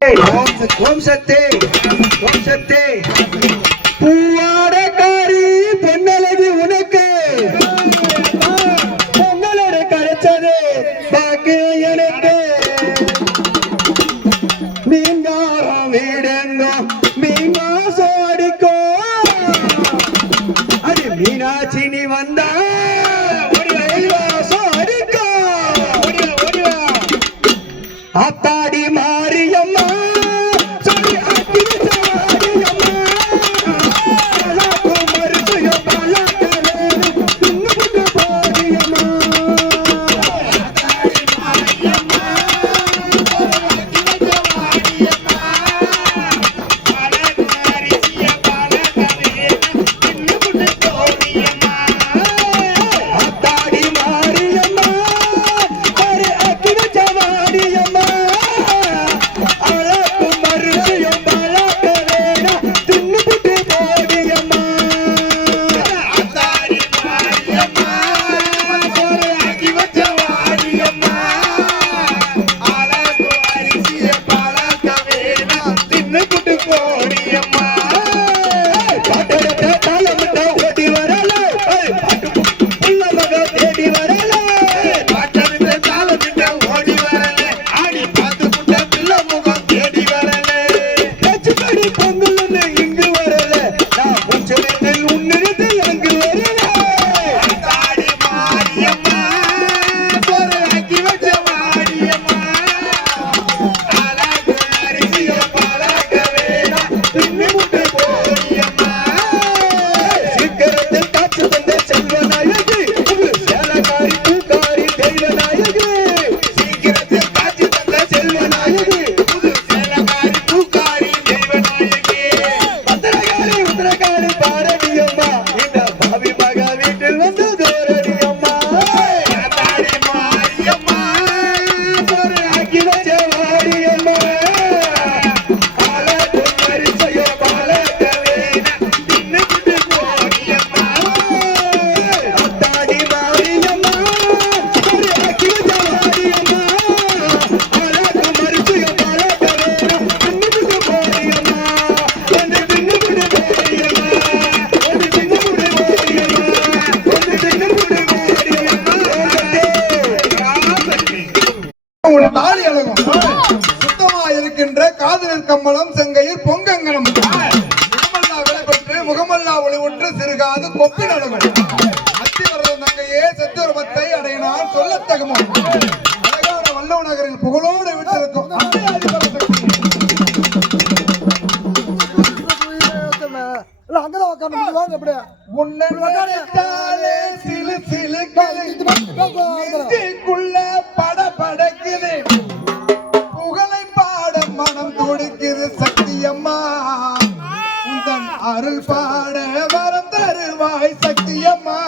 ஓம் சக்தி ஓம் சக்தி பூவாடக்காரி பொன்னழகி உனக்கு பொங்கலோட கிடைச்சது பாக்கியம் எனக்கு மீன்காரம் வீடெங்கோ மீன்காசம் அடிக்கும் அது மீனாட்சி நீ வந்தா ஆத்தாடி மாரியம்மா சொல்லி ஆட்டி மாரியம்மா மருத்துவ பலக்கலே இன்னும் பாரியம்மா ஆத்தாடி மாரியம்மா பலகாரிசிய பலகவே இன்னும் பாரியம்மா ஆத்தாடி மாரியம்மா அரே ஆட்டி மாரியம்மா கம்பளம் செங்கையில் பொங்கங்கனம் விளைபெற்று முகமல்லா ஒளிவுற்று சிறுகாது கொப்பி நடுவன் அத்திவரதம் தங்கையே செத்துருமத்தை அடையினால் சொல்லத்தகுமோ அழகான வல்லவ நகரில் புகழோடு விட்டிருக்கும் சிலு சிலு பட படக்குது புகழை பாட மனம் துடிக்குது சக்தியம்மா உந்தன் அருள் பாட வரம் தருவாய் சக்தியம்மா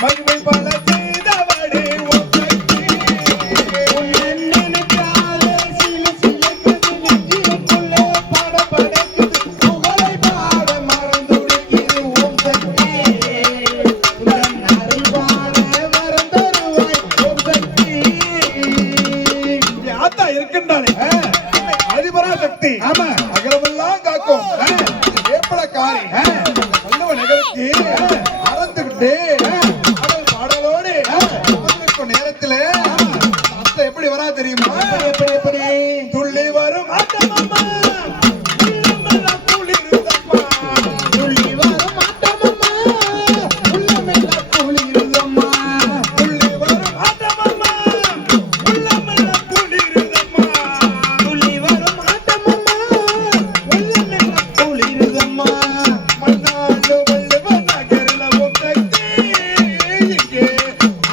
மகிமை பல செய்தவளே ஓம் சக்தி உன்னை நினைத்தாலே சிலு சிலுக்குது நெஞ்சுக்குள்ளே படபடக்குது புகழை பாட மறந்துடுகிறது ஓம் சக்தி உன் அருள் பாட மறந்தருவாய் ஓம் சக்தி ஆத்தா இருக்கின்றாளே அதிபரா சக்தி ஆமா அகலமெல்லாம் காக்கும் வேப்பலக்காரி வள்ளுவ நகருக்கு அறந்துகிட்டு பாடல் பாடலோடு அமர்ந்திருக்கும் நேரத்திலே அத்தை எப்படி வரா தெரியுமா எப்படி துள்ளி வரும் ஆட்டமம்மா உள்ளமெல்லாம் குளிருதம்மா துள்ளி வரும் ஆட்டமம்மா உள்ளமெல்லாம் குளிருதம்மா துள்ளி வரும் ஆட்டமம்மா உள்ளமெல்லாம் குளிருதம்மா துள்ளி வரும் ஆட்டமம்மா உள்ளமெல்லாம் குளிருதம்மா மண்ணாண்டு வள்ளுவ நகரில ஓம் சக்தி இங்கே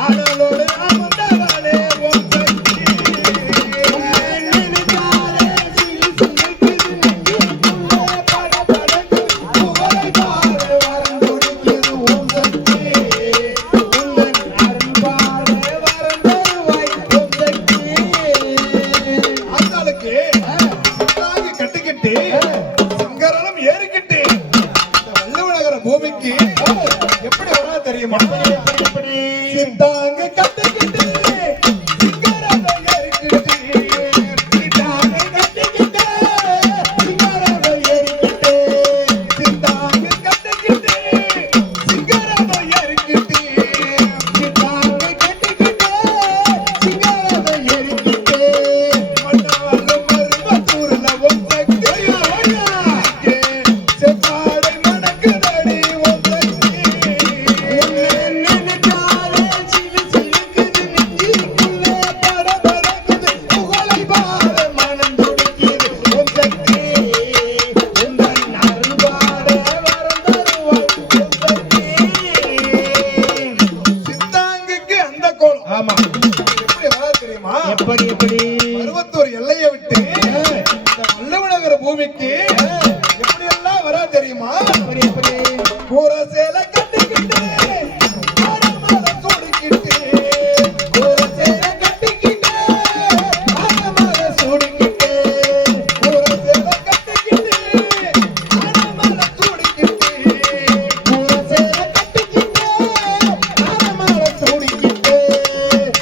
ஆடலோடு அமர்ந்தவளே ஓம் சக்தி நினைத்தாலே சிலு சிலுக்குது நெஞ்சுக்குள்ளே படபடக்குது புகழை பாட மறந்துடுகிறது ஓம் சக்தி உந்தன் அருள் பாட மறந்தருவாய் ஓம் சக்தி ஆத்தாளுக்கு தாங்கி கட்டிக்கிட்டு சங்கரணம் ஏறிக்கிட்டு இந்த வள்ளுவ நகர பூமிக்கு எப்படி வரா தெரியுமா சித்தாங்க கட்டிக்கிட்டு சிங்கரனை ஏறிக்கிட்டு சித்தாங்க கட்டிக்கிட்டு சிங்கரனை ஏறிக்கிட்டு சித்தாங்க கட்டிக்கிட்டு சிங்கரனை ஏறிக்கிட்டு சித்தாங்க கட்டிக்கிட்டு சிங்காரத்தை எரிக்கிட்டு மண்ணாலும் மருவத்தூர்ல ஓம் சக்தி இங்கே செப்பாடை மணக்குதடி ஓம் சக்தி நினைத்தாலே சிலு சிலுக்குது நெஞ்சுக்குள்ளே படபடக்குது புகழை பாட மனம் துடிக்குது ஓம் சக்தி உந்தன் அருள் பாட மறந்தருவாய் ஓம் சக்தி சித்தாங்குக்கு அந்த கோலம் ஆமா எப்படி வரா தெரியுமா எப்படி மருவத்தூர் எல்லையை விட்டு இந்த வள்ளுவ நகர பூமிக்கு எப்படி எல்லாம் வரா தெரியுமா எப்படி கூற சேலை கட்டிக்கிட்டு ஆடமாட சூடிக்கிட்டு ஒரு சேர கட்டிக்கிட்டு ஆகமர சூடிக்கிட்டு கூற சேலை கட்டிக்கிட்டு ஆடமாட சூடிக்கிட்டு ஒரு சேர கட்டிக்கிட்டு ஆகமர சூடிக்கிட்டு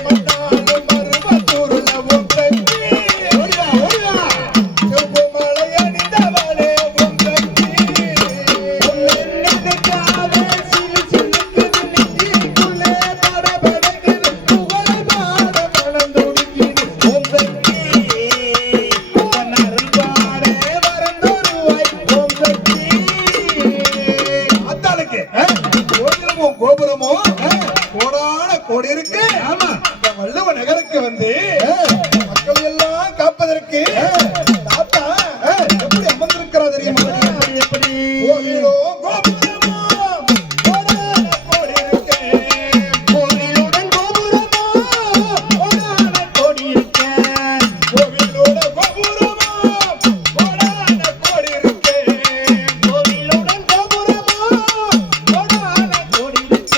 மண்ணாலும் மருவத்தூர்ல ஓம் சக்தி ஓடிவா செவ்வு மலை அணிந்தவளே ஓம் சக்தி நினைக்காதே சிலு சிலுக்குது நெஞ்சுக்குள்ளே படபடக்குது புகழை பாட மனம் துடிக்குது ஓம் சக்தி உன் அருள் பாட மறந்தருவாய் ஓம் சக்தி ஆத்தாளுக்கு கோபுரமும் கோபுரமும் கோடான கோடி இருக்கு ஆமா இந்த வள்ளுவ நகருக்கு வந்து மக்கள் எல்லாம் காப்பதற்கு தாத்தா எப்படி அமர்ந்திருக்கிறா தெரியுமா எப்படி கோவிலோ கோபுரமோ கோடான கோடி இருக்கு கோவிலுடன் கோபுரமோ ஒன்றான கோடி இருக்க கோவிலோட கோபுரமோ கோடான கோடி இருக்கு கோவிலுடன் கோபுரமோ ஒன்றான கோடி இருக்க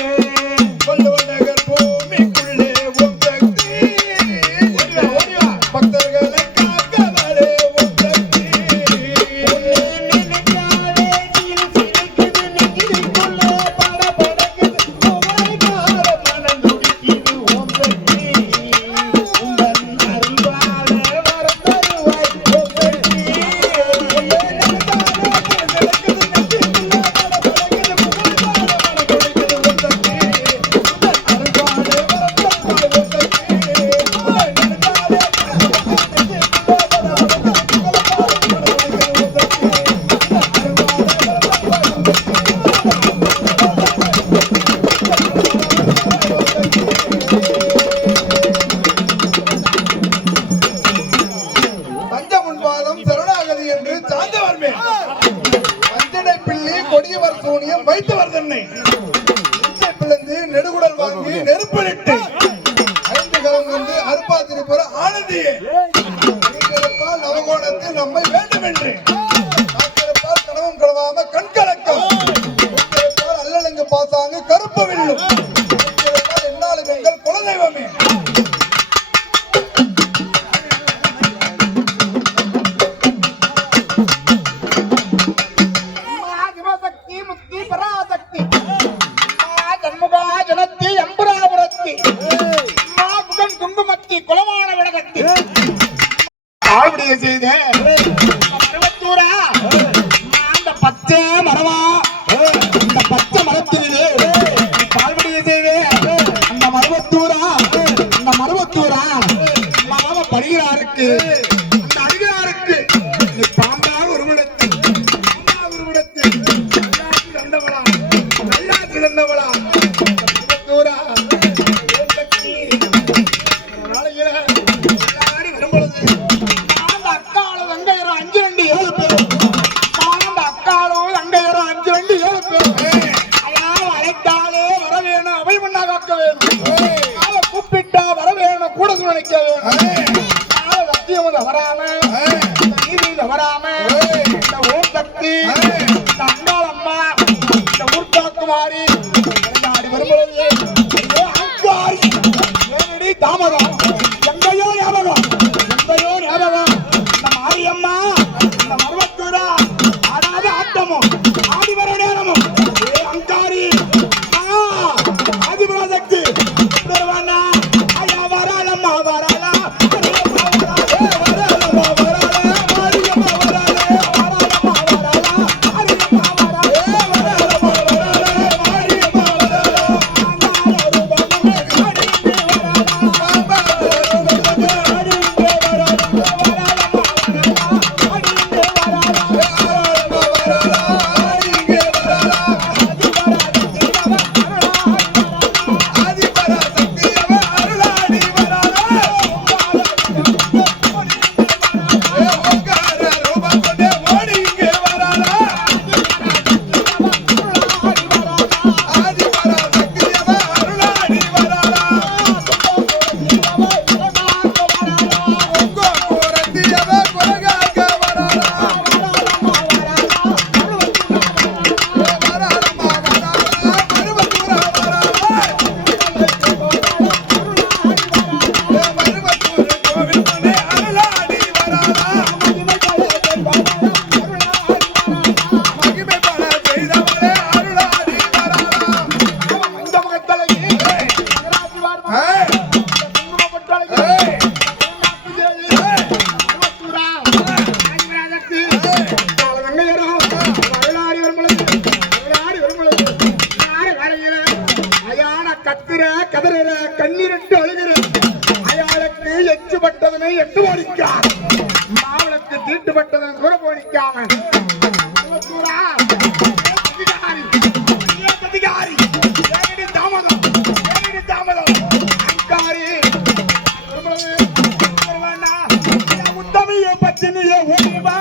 வள்ளுவ நகர் பூமிக்குள்ளே ஓம் சக்தி ஓடிவா பக்தர்களை காக்கவளே ஓம் சக்தி நினைக்காதே சிலு சிலுக்குது நெஞ்சுக்குள்ளே படபடக்குது புகழை பாட மனம் துடிக்குது ஓம் சக்தி உந்தன் அருள் பாட மறந்தருவாய் ஓம் சக்தி தஞ்சமுன் பாதம் சரணாகதி என்று சார்ந்தவர் மேல் வஞ்சனை பிள்ளை கொடியவர் சூனியம் வைத்தவர் தன்னை நெஞ்சை பிளந்து நெடுகுடல் வாங்கி நெருப்பிலிட்டு 5 கரம் கொண்டு அருப்பா திருப்புற ஆனந்தியே நீங்கிருப்பால் நவகோணத்தில் நம்மை வேண்டும் என்று காத்திருப்பால் கனவும் கனவாம கண்கலக்கம் அல்லலங்கு பாசாங்க கருப்பு வில்லும் குலதெய்வமே. சிவசக்தி முக்தி பராசக்தி ஜன்முகா ஜனத்தி அம்புராபுரத்தி குகன் குங்குமத்தி குலமான விடகத்தி ஆளுடைய செய்த மருவத்தூரா அந்த பச்சை மரமா இந்த பச்சை மரத்திலே பால்வடியை செய்வே அந்த மருவத்தூரா மாம படுகிறாருக்கு அந்த அடிகிறாருக்கு பாம்பாக ஒரு விடத்து நல்லா கிடந்தவளா மருவத்தூரா நாளைக்கு வரும்பொழுது அந்த அக்காலும் தங்கையரும் 5-2-7 பேர் அந்த அக்காலும் தங்கையரும் 5-2-7 பேர் அதாவது அழைத்தாலே வர வேணும் அவை மண்ணா காக்க வேணும் அவ கூப்பிட்டா வர வேணும் கூட நினைக்க வேணும் சத்தியம் தவறாம நீதி தவறாம இந்த ஓம் சக்தி இந்த அங்காள் அம்மா இந்த ஊர்காக்குமாரி ஆடி வரும்பொழுது ஏனடி தாமதம் எங்கேயோ ஞாபகம் இந்த மாரியம்மா இந்த மருவத்தூரா ஆடாத ஆட்டமும் ஆடி வர நேரமும் அங்காரி ஆதிபராசக்தி வருவானா ஐயா வராளம்மா வராளா கத்துற கதற கண்ணீரிட்டு அழுகிற அயாளுக்கு எச்சுப்பட்டதனை எட்டு ஓடிக்கார் மாவளுக்கு தீட்டுப்பட்டதனை கூட போடிக்காம தாமதம் அங்காரி உத்தமிய பத்தினிய ஓடிவா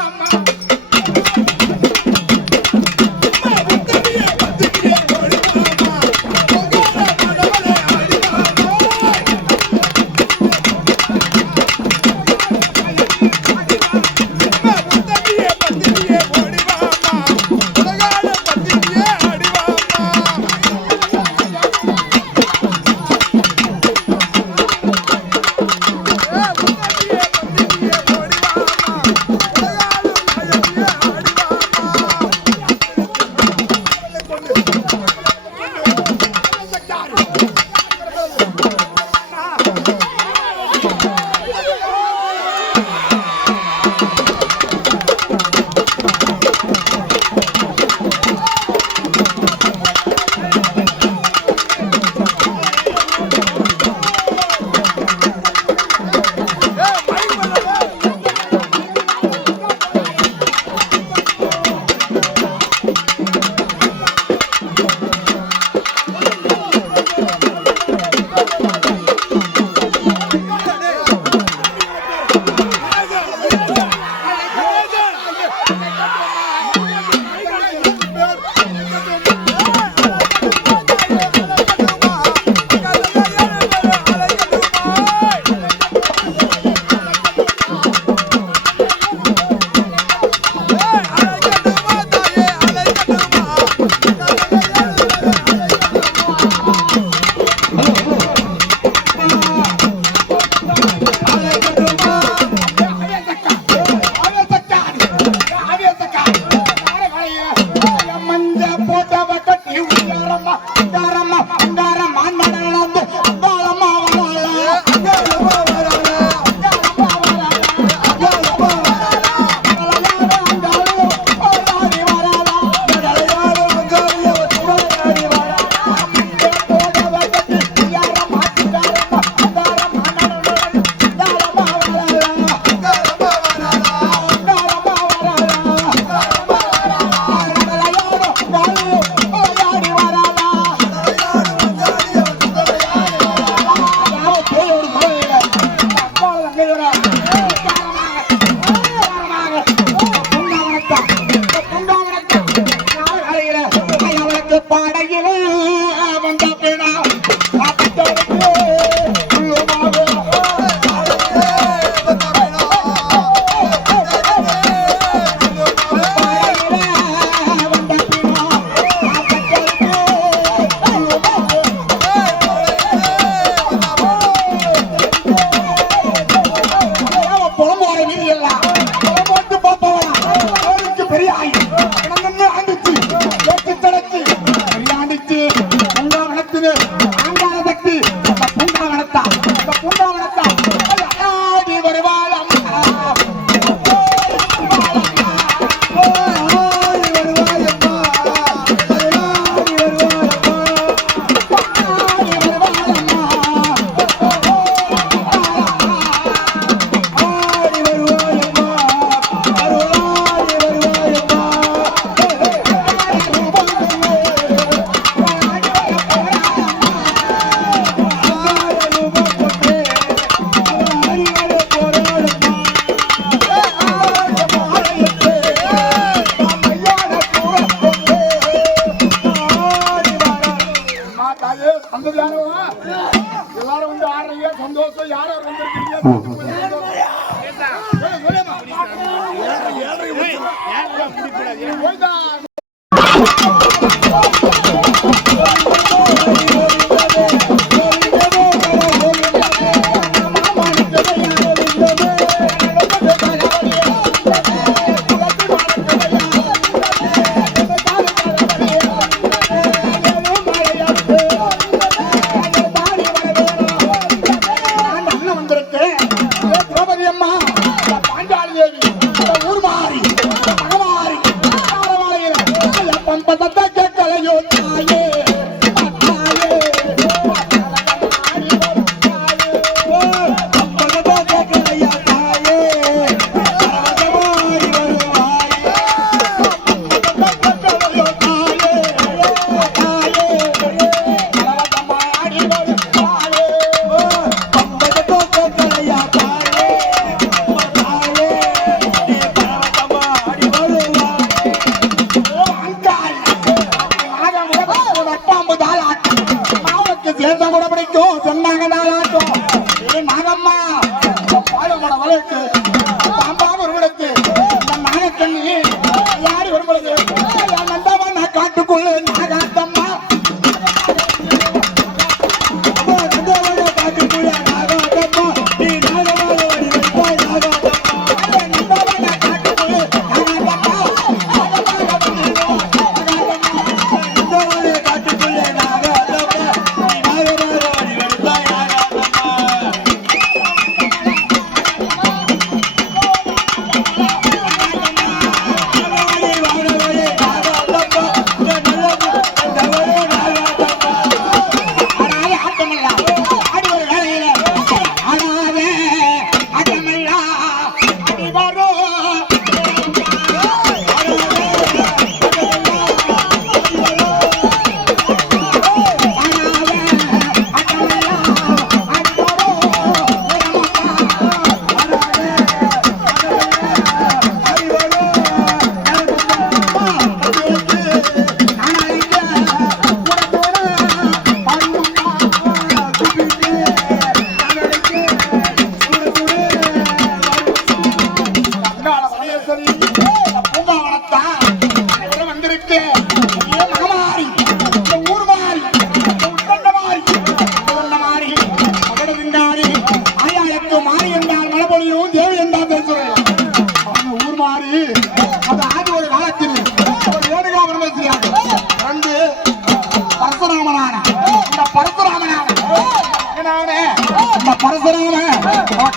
எல்லாரும் வந்து ஆடுறீங்க சந்தோஷம். யாரோ வந்திருக்கீங்க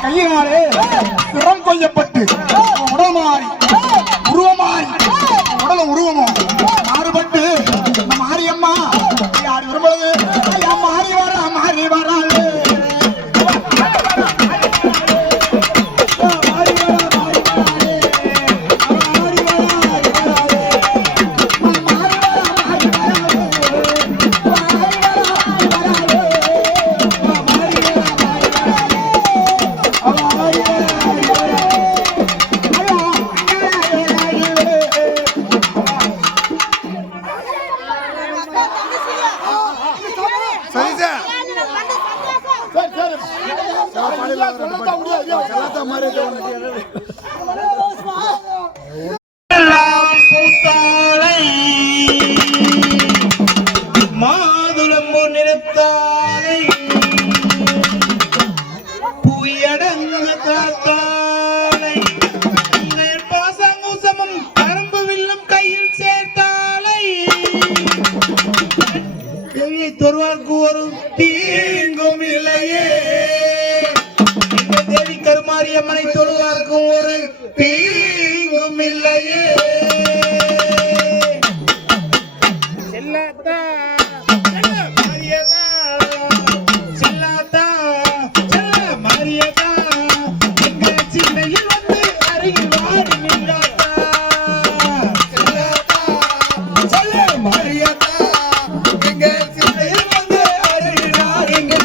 கையினாலே சிரம் கொய்யப்பட்டு உடல் மாறி உருவமாறி உடல உருவமும் மாறுபட்டு மாரியம்மா யார் வரும்பொழுது மாறி வர மாறி வராள் எல்லாம் பூத்தாளை மாதுளம்பு நிறத்தாளை பூயடங்கு காத்தாளை பாசங்குசமும் கரும்பு வில்லும் கையில் சேர்த்தாளை பெரிய தொருவார்க்கு ஒரு தீங்கும் இல்லையே தேவி கருமாரியம்மனை தொழுவார்க்கும் ஒரு தீங்கும் இல்லையே செல்லாத்தா செல்ல மாரியதா செல்லாத்தா செல்ல மாரியதா எங்க சின்னையில் வந்து அருகில் வாடி நின்றாத்தா செல்லாத்தா, செல்ல மாரியத்தா, எங்க சிந்தையில் வந்து அருகினார் இங்க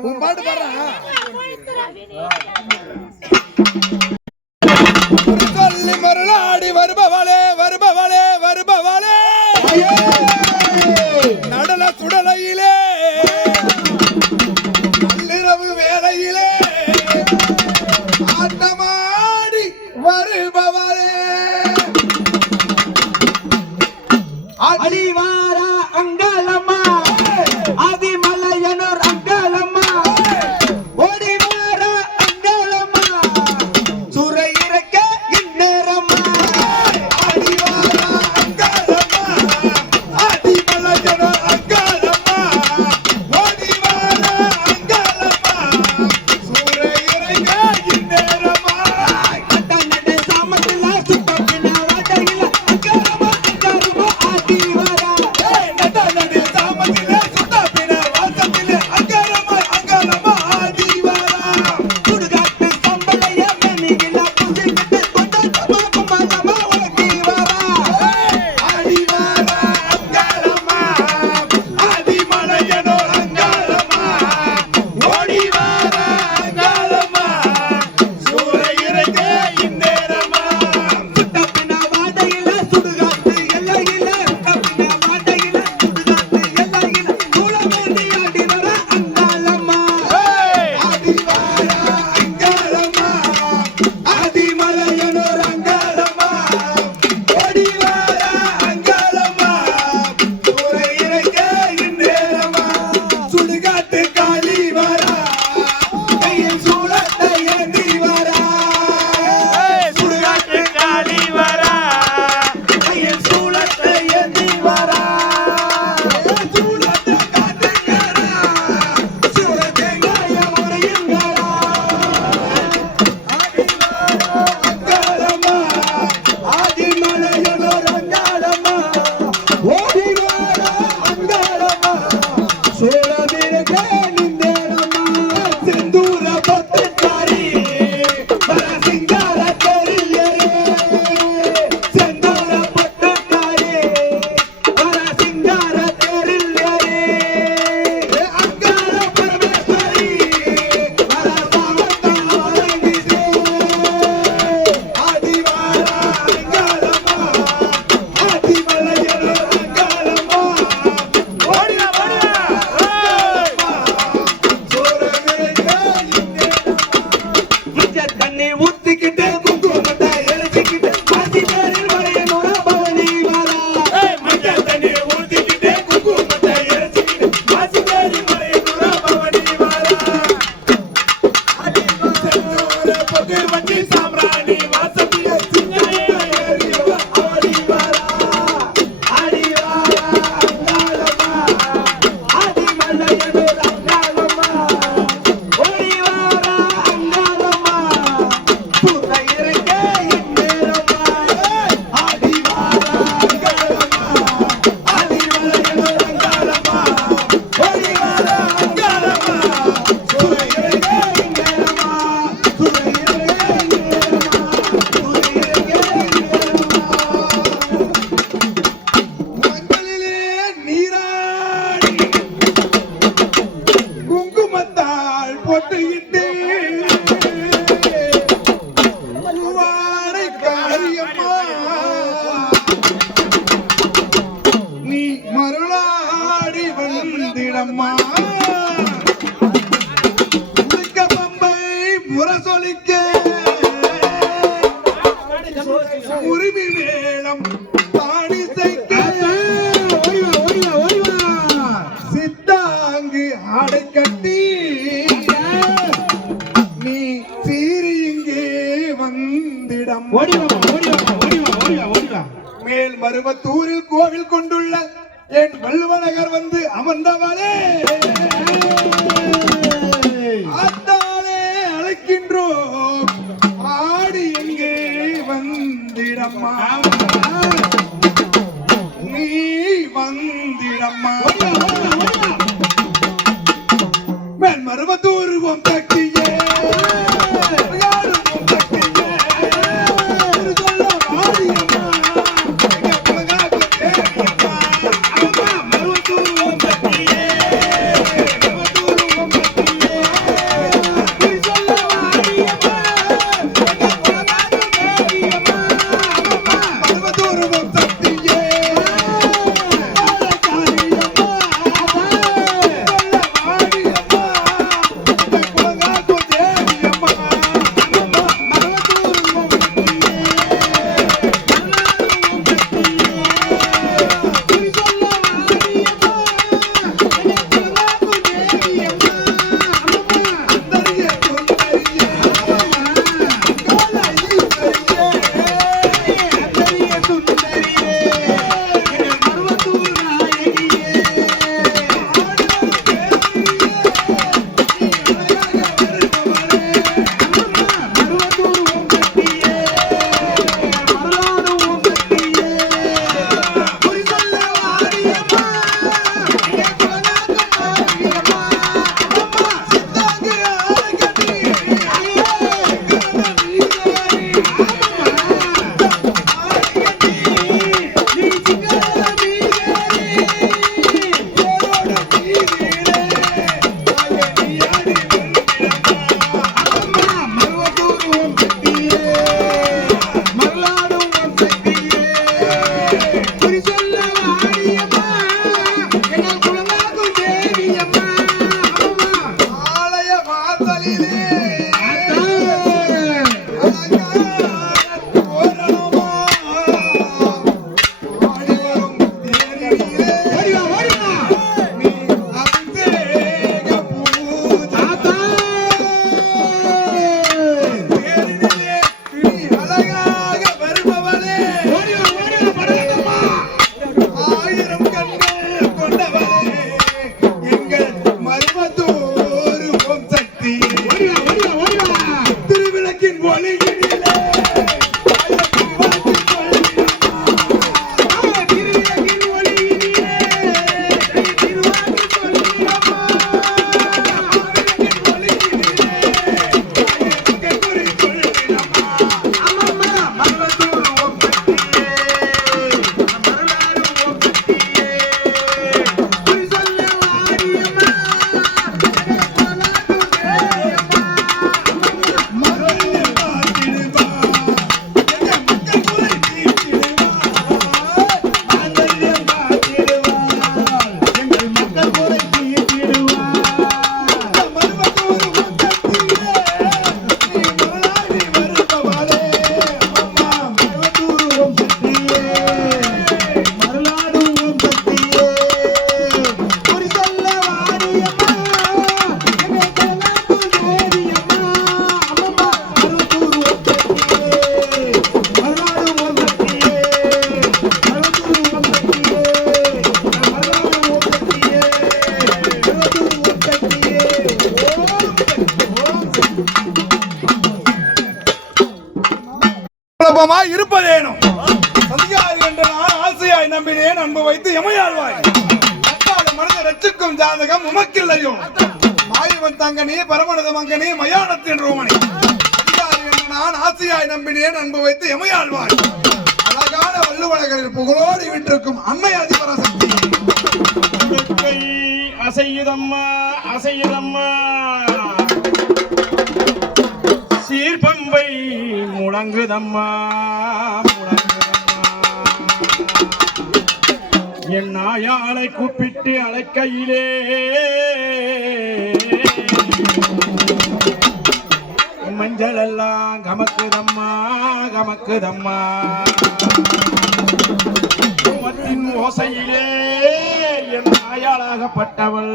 உன் பாட்டு பாடுறான் சொல்லி மருளாடி வருபவளே வருபவளே வருபவளே நடன சுடலையிலே நள்ளிரவு வேளையிலே ஆட்டமாடி வருபவளே அடிவாரா அங்காளம்மா ஆதிமலையனூர் அங்காளம்மா ஓடிவாரா அங்காளம்மா சுரை இறக்க இந்நேரம்மா அடிவாரா அங்காளம்மா ஆதிமலையனூர் அங்காளம்மா ஓடிவாரா அங்காளம்மா சூரை இறங்க இந்நேரம்மா கட்ட நட சாமத்தில சுத்தப்பின வாட்டையில அங்காளம்மா அங்காளம்மா ஆதிவாரா நட நடு சாமத்திலே சுத்தப்பின வாசத்திலே அங்காளம்மா அங்காளம்மா ஆதிவாரா சுடுகாட்டு சம்பளைய மெனிகில புசிக்கிட்டு கொண்டாட்டமா குமாரம்மா ஓடிவாரா அடிவாரா அங்காளம்மா ஆதிமலையனூர் அங்காளம்மா ஓடிவாரா அங்காளம்மா சூரை இறங்க இந்நேரம்மா சுத்தப்பின வாட்டையில சுடுகாட்டு எல்லையில சுத்தப்பின வாட்டையில சுடுகாட்டு எல்லையில சூளமேந்தி ஆடிவர அங்காளம்மா ஆதிவாரா அங்காளம்மா ஆதிமலையனூர் அங்காளம்மா ஓடிவாரா அங்காளம்மா சூரை இறங்க இந்நேரம்மா சுடுகாட்டு காளி வரா கையில் சூளத்தை ஏந்தி வரா சுடுகாட்டு காளி வரா கையில் சூளத்தை ஏந்தி வரா சூளத்தை காட்டுங்கடா சூளத்தை காய முறையுங்கடா அங்காளம்மா ஆதிமலையனூர் அங்காளம்மா ஓடிவாரா அங்காளம்மா சூளமிருக நின்றேரம்மா செந்தூர பத்துக்காரி வர சிங்கார தெரியரே செந்தூர பட்டுக்காரி வர சிங்கார தேரில்லையே அங்காள பரமேஸ்வரி வர சாமத்தம் வழங்கிதே ஆதிவாரா அங்காளம்மா ஆதிமலையனூர் அங்காளம்மா ஓடியா சூரமிருக இஞ்ச தண்ணி ஊத்திக்கிட்டு குங்குமத்தை எரிச்சுக்கிட்டு ஆதி தேரில் வளையனூர பவனி வரா மஞ்சள் தண்ணி ஊத்திக்கிட்டே குங்குமத்தை எரிச்சுக்கிட்டு ஆசிதேரி மலையனூர பவனி வாரா செந்தூர பொகு வச்சி சாம்ராணி வாசப்பிய சிங்காய ஏறியவ ஆடி வாரா ஆடிவாரா அங்காளம்மா ஆதிமலையனூர் அங்காளம்மா ஓடிவாரா அங்காளம்மா சுரை இறக்க இந்நேரம்மா ஆடிவாரா அங்காளம்மா ஆதிமலையனூர் அங்காளம்மா ஓடிவாரா அங்காளம்மா சூரை இறங்க இந்நேரம்மா சூரை இறங்க இந்நேரம்மா சூரை இறங்க இந்நேரம்மா மஞ்சளிலே நீராடி குங்குமத்தாள் பொட்டுகிட்டு வாடை காரியம்மா நீ மருளாடி வந்திடம்மா உடுக்க பம்பை முரசொலிக்க உரிமை மேளம் தாடி செய்க சித்தாங்கு ஆடை கட்டி நீ சீறி இங்கே வந்திடம் மேல் மருவத்தூரில் கோவில் கொண்டுள்ள என் வள்ளுவநகர் வந்து அமர்ந்தவளே ஆத்தாலே அழைக்கின்றோம் ஆடி எங்கே வந்திடம்மா நீ வந்திடம்மா மேல் மருவத்தூர் ஓம் தக்கியே யாரும் ஓம் தக்கியே ஒரு சொல்ல வாடியம்மா எங்க புலகாக்கு தேடியம்மா அம்மா மருவத்தூர் ஓம் தக்கியே பட்டவளே எங்கள் மருவத்தூர் ஓம் சக்தி திருவிளக்கின் ஒளியினிலே இருப்பதேனும் சதிகாரி என்ற நான் ஆசையாய் நம்பினேன் அன்பு வைத்து எமையாழ்வாய் மனதை ரட்சிக்கும் ஜாதகம் உமக்கில்லையோ மாயவன் தங்கனே பரமனத மங்கனே மயானத்தின் ரோமணி சதிகாரி என்ற நான் ஆசையாய் நம்பினேன் அன்பு வைத்து எமையாழ்வாய் அழகான வள்ளுவனகரில் புகழோடு விட்டிருக்கும் அன்னை அதிபரசக்தி அசையுதம்மா அசையுதம்மா சீர்பம்பை முழங்குதம்மா முழங்குதம்மா என் நாயாளை கூப்பிட்டு அழைக்கையிலே மஞ்சள் எல்லாம் கமக்குதம்மா கமக்குதம்மா குமத்தின் ஓசையிலே என் நாயாளாகப்பட்டவள்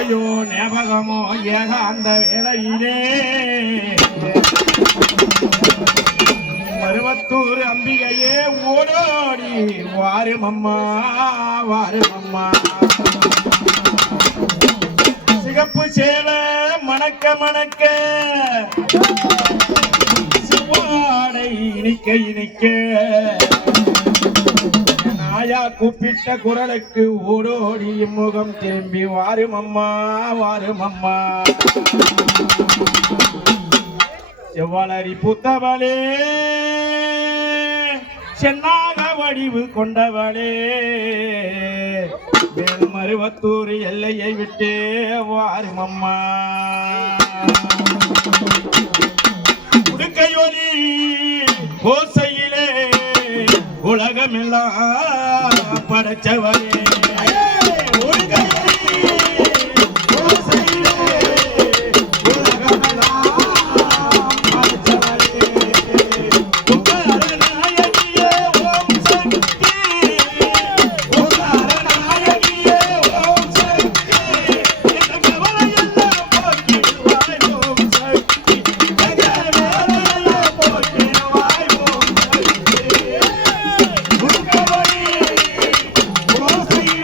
ஐயோ ஞாபகமோ ஏக அந்த வேளையிலே மருவத்தூர் அம்பிகையே ஓடோடி வாருமம்மா வாருமம்மா சிகப்பு சேல மணக்க மணக்க சிவாடை இனிக்க இனிக்க நாயா கூப்பிட்ட குரலுக்கு ஓடோடி முகம் திரும்பி வாருமம்மா வாருமம்மா செவ்வாளரி புத்தவளே சென்னாக வடிவு கொண்டவளே மேல்மருவத்தூர் எல்லையை விட்டே வாருமம்மா உடுக்கையொலி ஓசையிலே உலகமெல்லாம் படைச்சவரே ஓசை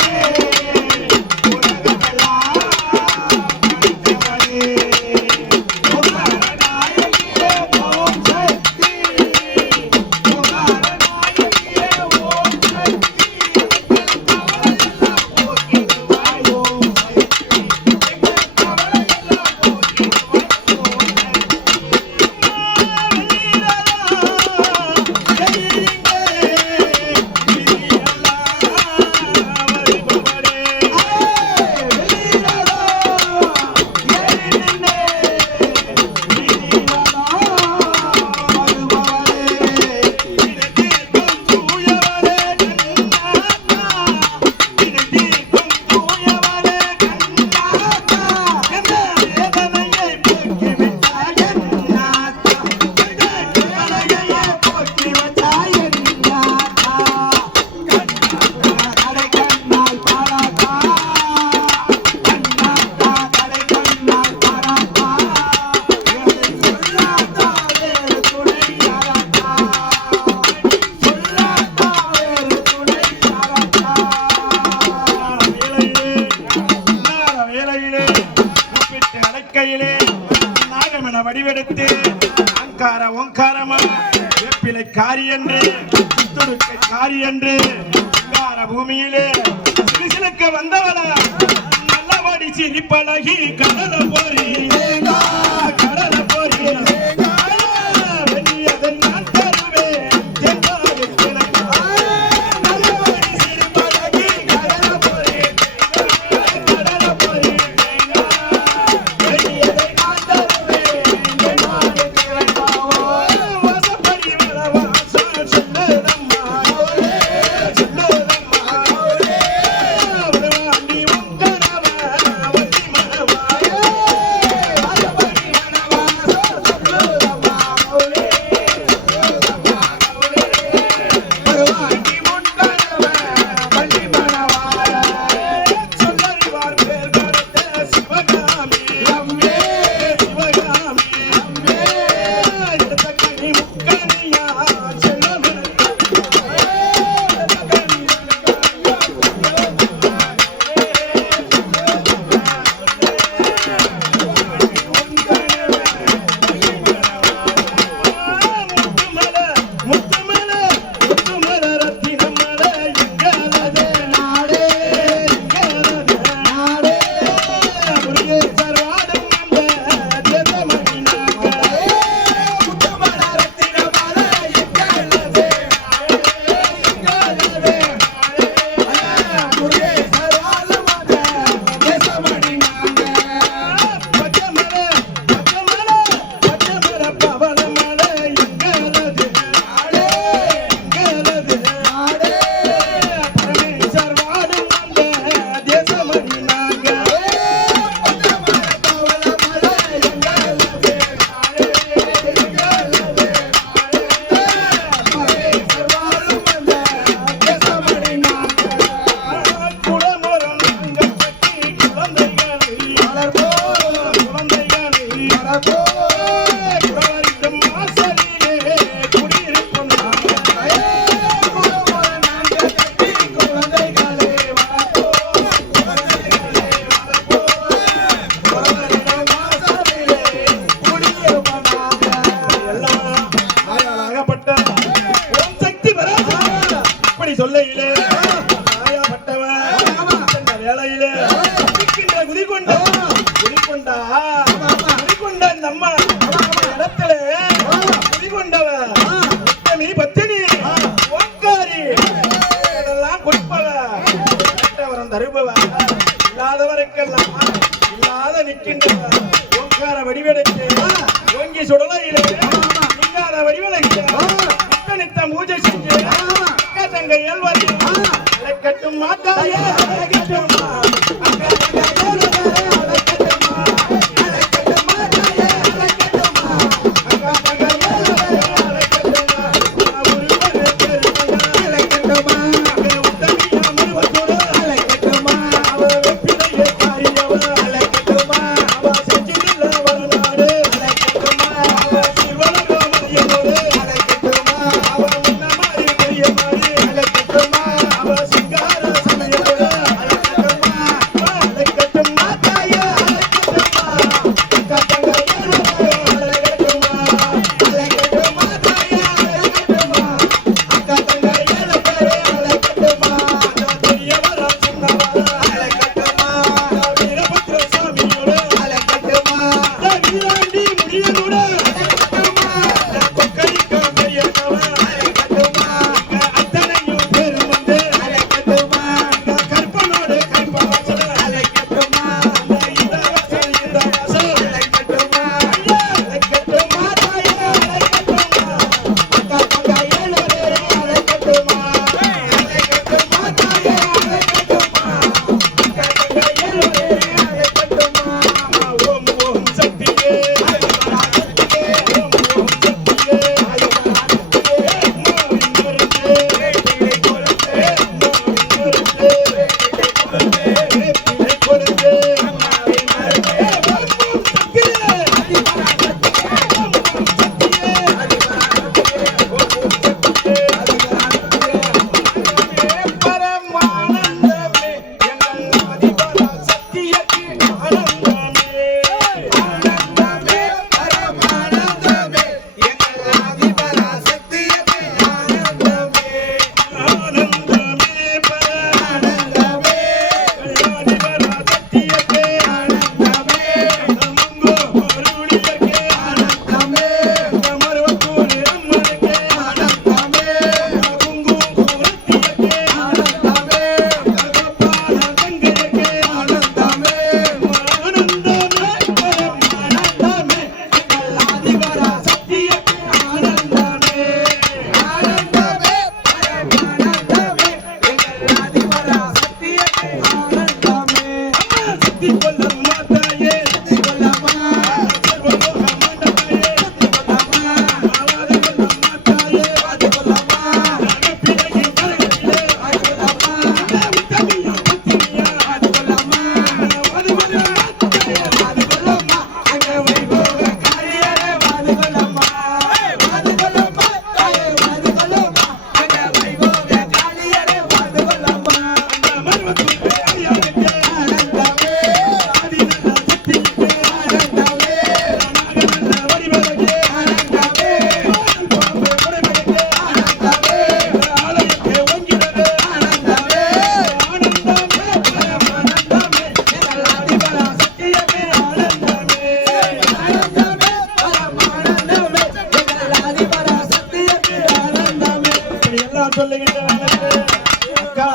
வடிவெடுத்து அங்கார ஓங்காரமா வேப்பிலை காரி என்று துடுக்கை காரி என்று அங்கார பூமியிலே சிலுசிலுக்க வந்தவள நல்லபடி சிரிப்பழகி கடல போரி கடல போரி வெள்ளியதை நான் தருவேன் சென்றாடு நல்லபடி சிரிப்பழகி கடல போரி கடல போரி வெள்ளியதை நான் தருவேன் சென்றாடு வாசப்படி வரவாசம் சொல்லுதம்மா சொல்லுதம்மா வருவாண்டி உங்கனவ வண்டி மனவா வாசப்படி வரவாசம் சொல்லுதம்மா வருவாண்டி உங்கனவ வண்டி மனவா சொல்லறிவார் பேர் கருத்த சிவகாமி அம்மே சிவகாமி அம்மே எடுத்த கனி முக்கனியா செல்லமே முத்துமல ரத்தினமல எங்களது நாடே எங்களது நாடே முருகேசர் வாடும் அந்த தேசமணி நாங்களே முத்துமல ரத்தினமல எங்களது எங்களது முருகேசர் வாடும் அந்த தேசமணி நாங்களே பச்சமல பவளமல எங்களது நாடே எங்களது நாடே பரமேஸ்வர் வாடும் அந்த தேசமணி நாங்களே பவளமல எங்களது நாடே எங்களது பரமேஸ்வர் வாடும் அந்த தேசமணி நாங்களே குலமரம் நாங்கள் கட்டி குழந்தைகளை வளர்ப்போம் குழந்தைகளை வளர்ப்போம் குறவரிக்கும் வாசலிலே குடியிருக்கும் நாங்கள் குலமரம் நாங்கள் கட்டி குழந்தைகளை வளர்ப்போம் குழந்தைகளை வளர்ப்போம் குறவரிக்கும் வாசலிலே குடியிருக்கும் நாங்கள் எல்லாம் ஆயாளாகப்பட்ட ஓம் சக்தி பராசக்தி இப்படி சொல்லையிலே ஆயாப்பட்டவன் இந்த வேளையிலே குதிக்கின்ற குதிக்கொண்டா குதிக்கொண்ட இந்த அம்மா இடத்துல குதிக்கொண்டவ உத்தமி பத்தினி ஓங்காரி இதெல்லாம் கொடுப்பவ கேட்டவரம் தருபவ இல்லாதவருக்கெல்லாம் இல்லாத நிற்கின்றவ ஓங்கார வடிவெடுத்து ஓங்கி சுடலையிலே இல்லாத வடிவெடுத்து நித்த பூஜை செஞ்சு அக்கா தங்க இயல்வரி அழைக்கட்டும் மாத்தாயே அழைக்கட்டும் அக்கா தங்க அழைக்கட்டுமா அழைக்கட்டும் மாத்தாயே அழைக்கட்டுமா அக்கா தங்க அழைக்கட்டுமா முருகர் பெருமையா அழைக்கட்டுமா உத்தமியா முருகத்தோடு அழைக்கட்டுமா அவ வெப்பிலையே காரியவ அழைக்கட்டுமா அவ செஞ்சில வருநாடு அழைக்கட்டுமா அவ சிவலகாமதியோடு அழைக்கட்டுமா அவ முன்ன மாதிரி பெரிய மாதிரி அழைக்கட்டுமா அவ சிங்கார சமயோடு அழைக்கட்டுமா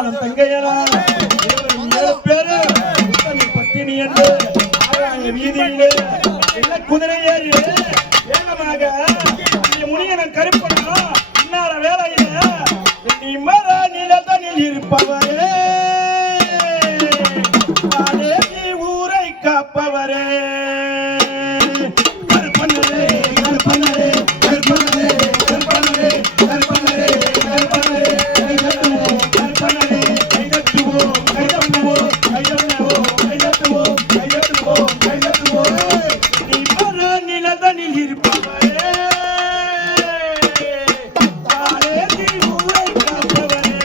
ஆயிரம் தங்கையரா இவரும் 7 பேரு உத்தமி பத்தினி என்று ஆகாய வீதியிலே என்ன குதிரை ஏறி வேகமாக முனியனன் கருப்பனா இன்னார வேலையில நிம்மர நிலதனில் இருப்பவரே பாடேசி ஊரை காப்பவரே கருப்பனரே கருப்பனரே கருப்பனரே கருப்பனரே கருப்பனரே கருப்பனரே கருப்பனரே கைதட்டுவோம் கைதட்டுவோம் கைதட்டுவோம் கைதட்டுவோம் கைதட்டுவோம் கைதட்டுவோம் நிம்மர நிலதனில் இருப்பவரே பாடேசி ஊரை காப்பவரே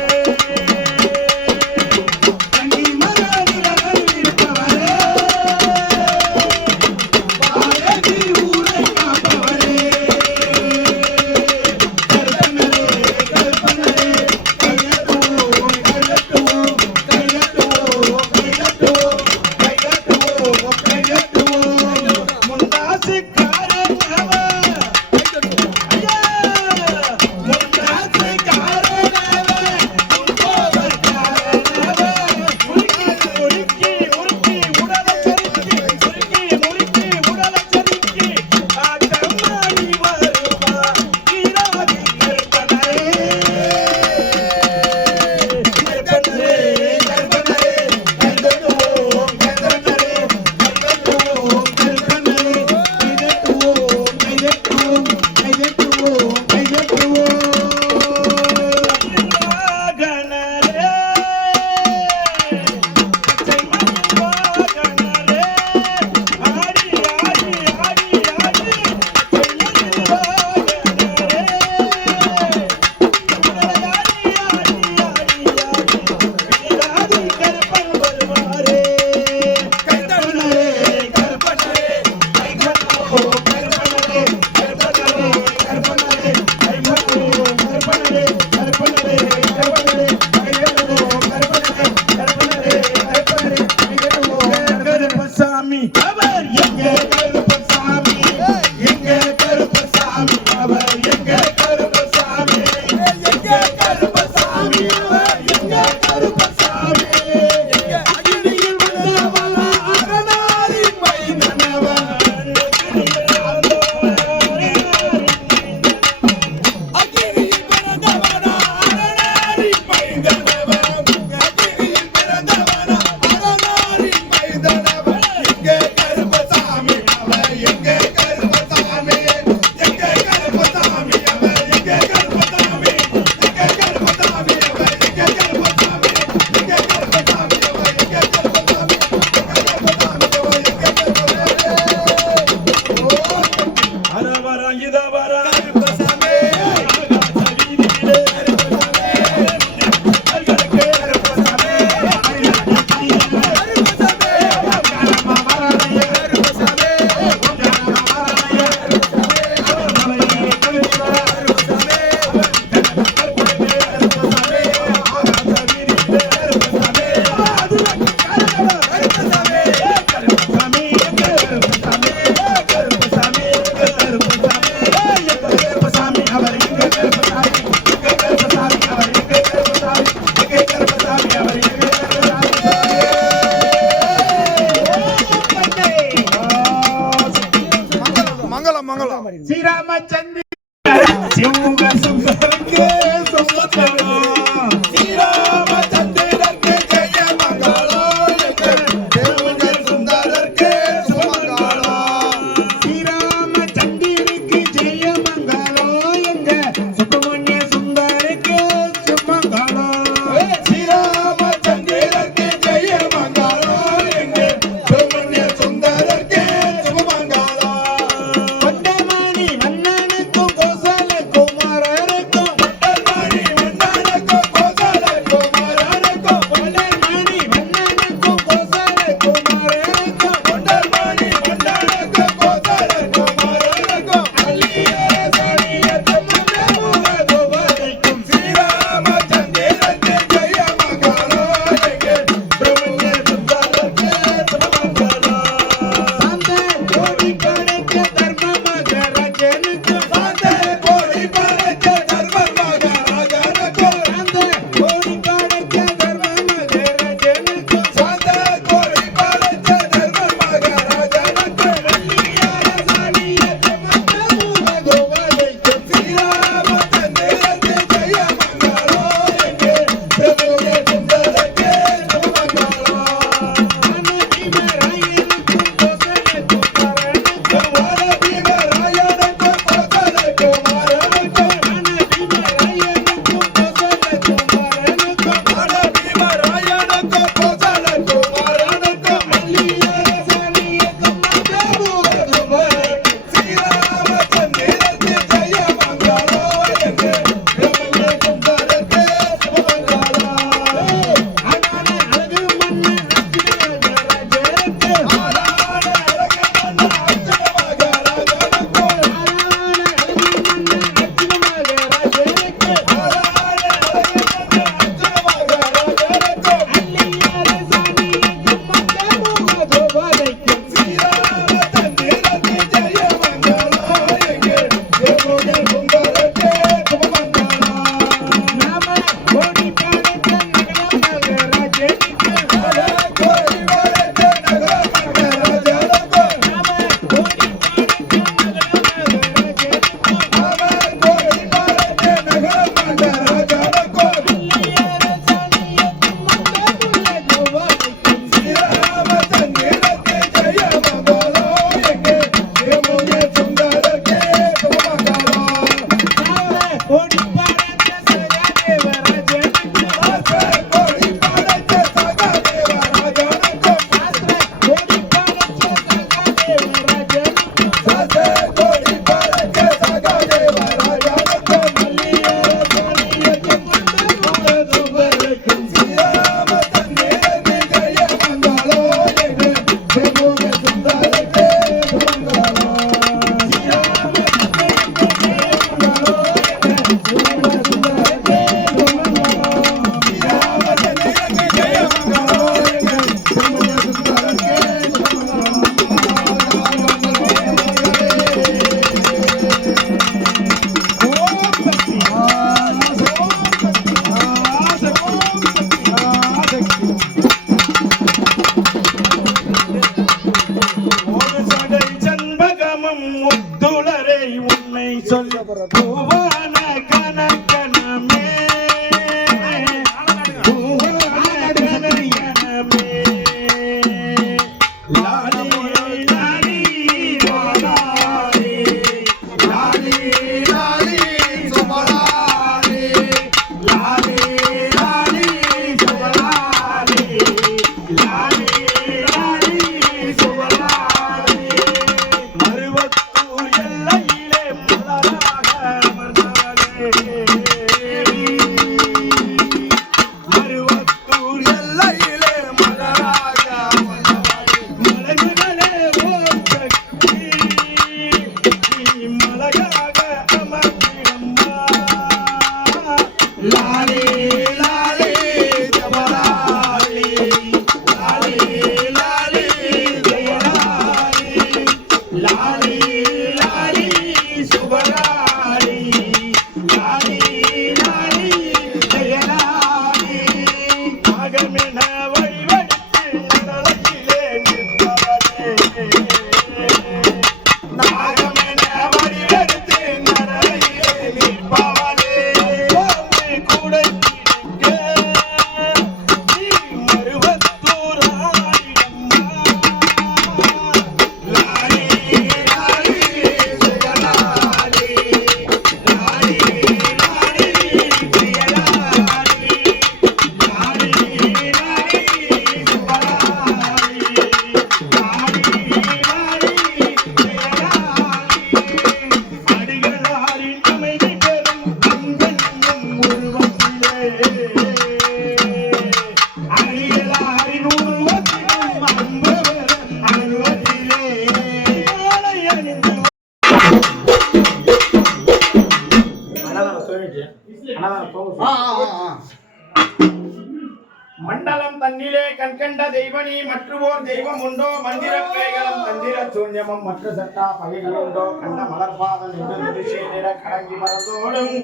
மண்டலம் தன்னிலே கண்கண்ட தெய்வனி மற்றுவோர் தெய்வம் உண்டோ மந்திர பேய்களும் தந்திர சூன்யமும் மற்ற சட்டா பகைகள் உண்டோ கண்ட மலர்பாதம் என்று நிற கடங்கி மரத்தோடும்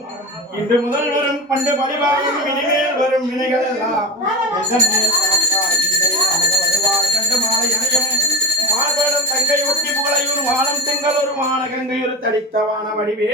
இன்று முதல் வரும் பண்டு பழிவாகும் இனிமேல் வரும் வினைகள் எல்லாம் கண்டு மாலை அணையும் மார்படம் தங்கை ஒட்டி புகழையூர் வானம் திங்கள் ஒரு மான கங்கையூர் தடித்தவான வடிவே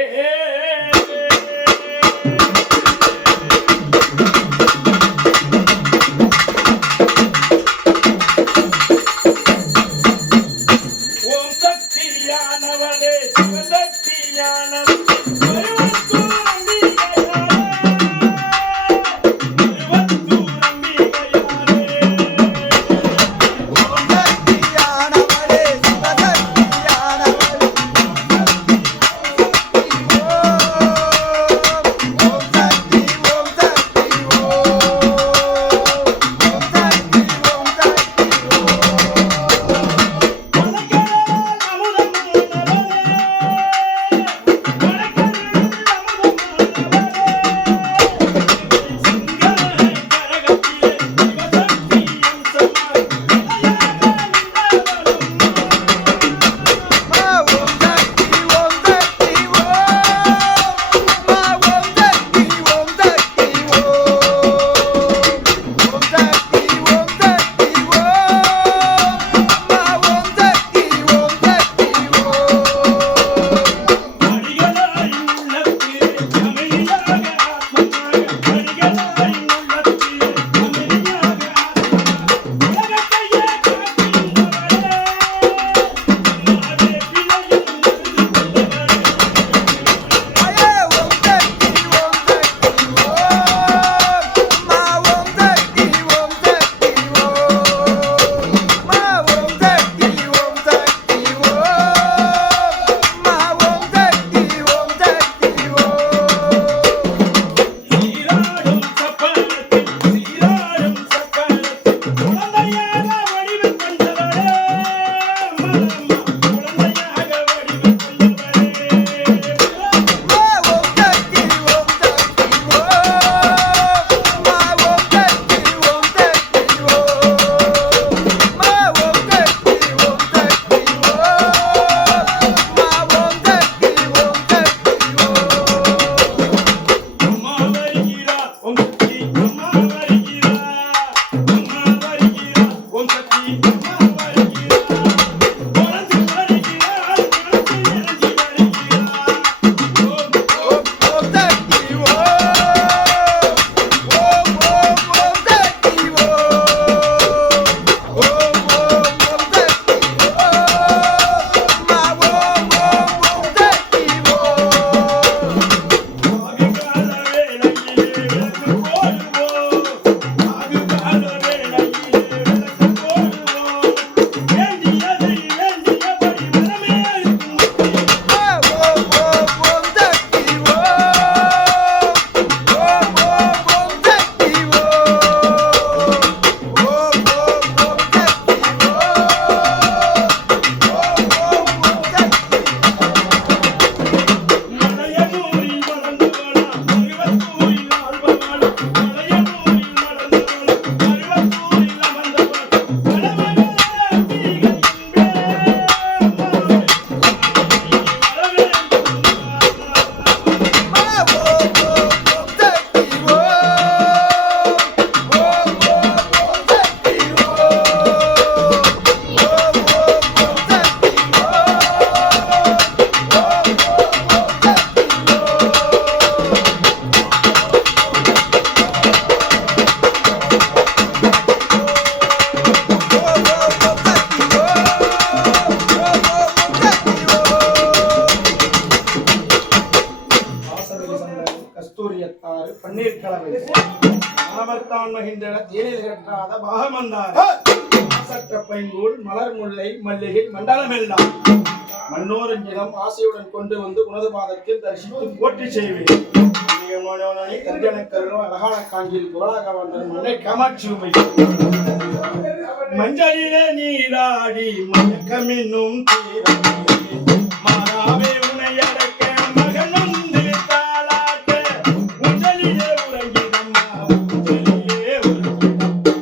பன்னீர் கலவை மணவர்தான் மகிழ்ந்த தேனில் கற்றாத பாகமந்தார் சற்ற பைங்கூழ் மலர் முல்லை மல்லிகை மண்டலமெல்லாம் மன்னோரஞ்சினம் ஆசையுடன் கொண்டு வந்து உனது பாதத்தில் தரிசித்து போற்றி செய்வேன் தஞ்சனக்கருணோ அழகான காஞ்சியில் புகழாக வந்த மன்னை காமாட்சி உமை மஞ்சளிலே நீராடி மயக்கமென்னும் மாறாவே உனை அடக்க மகனும் தாளாட்ட உஞ்சலிலே உறங்கிடம்மா உஞ்சலிலே உறங்கிடம்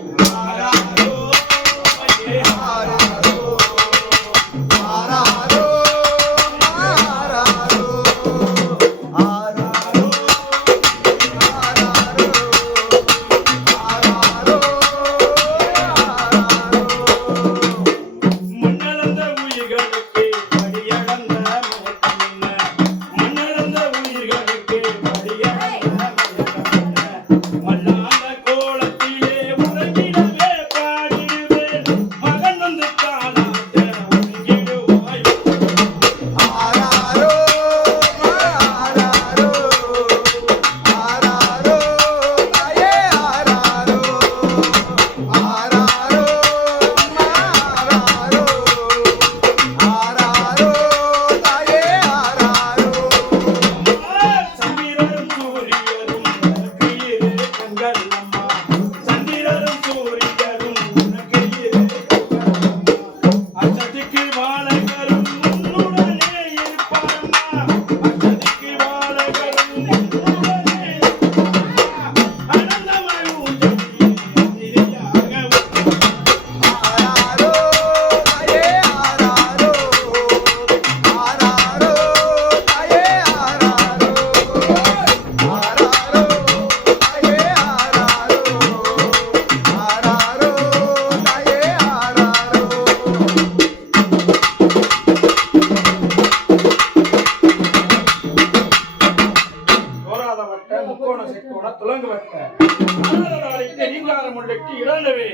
வெட்டி இழந்தவே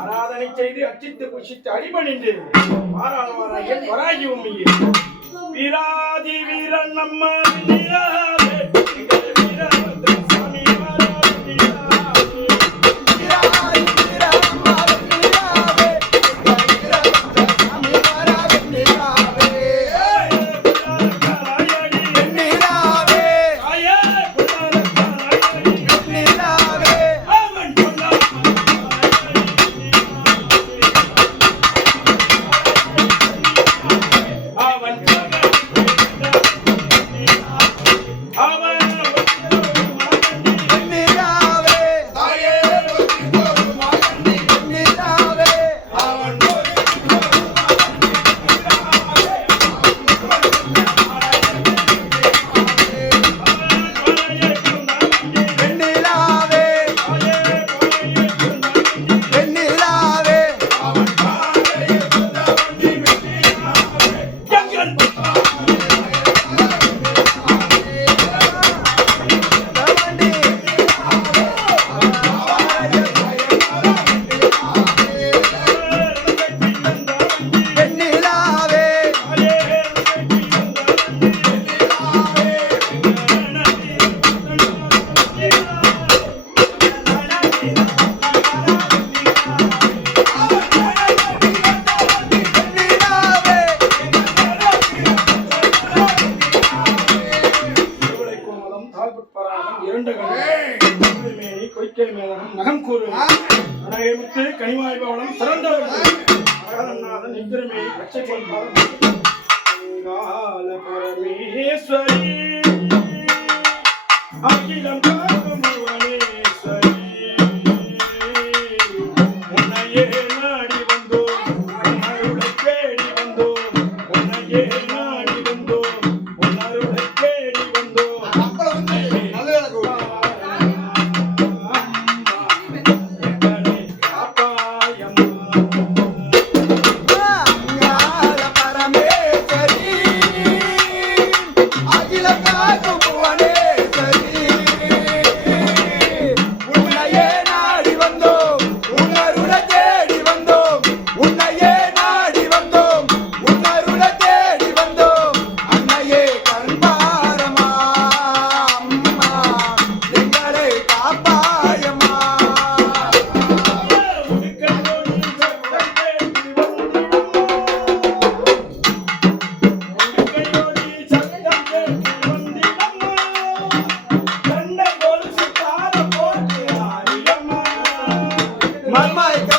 ஆராதனை செய்து அச்சித்து புஷித்து அடிபணிந்து ஆராதவாராயன் வராகி உண்மையே வீராதி வீரன் நம்ம வீராவே, எங்கள் வீரபத்ர சாமி வாராதி வீராவே. நகம் கூறும் அழகமுத்து கனிவாய் பவனம் சிறந்தவர்கள் அழகநாதன் நித்திரமே பச்சை கொள்பாதம் பரமேஸ்வரி அகிலம் காக்கும் புவனேஸ்வரி உன்னையே நாடி வந்தோம் உன்னருளை தேடி வந்தோம் உன்னையே நாடி வந்தோம் உன்னருளை தேடி வந்தோம் Mamãe,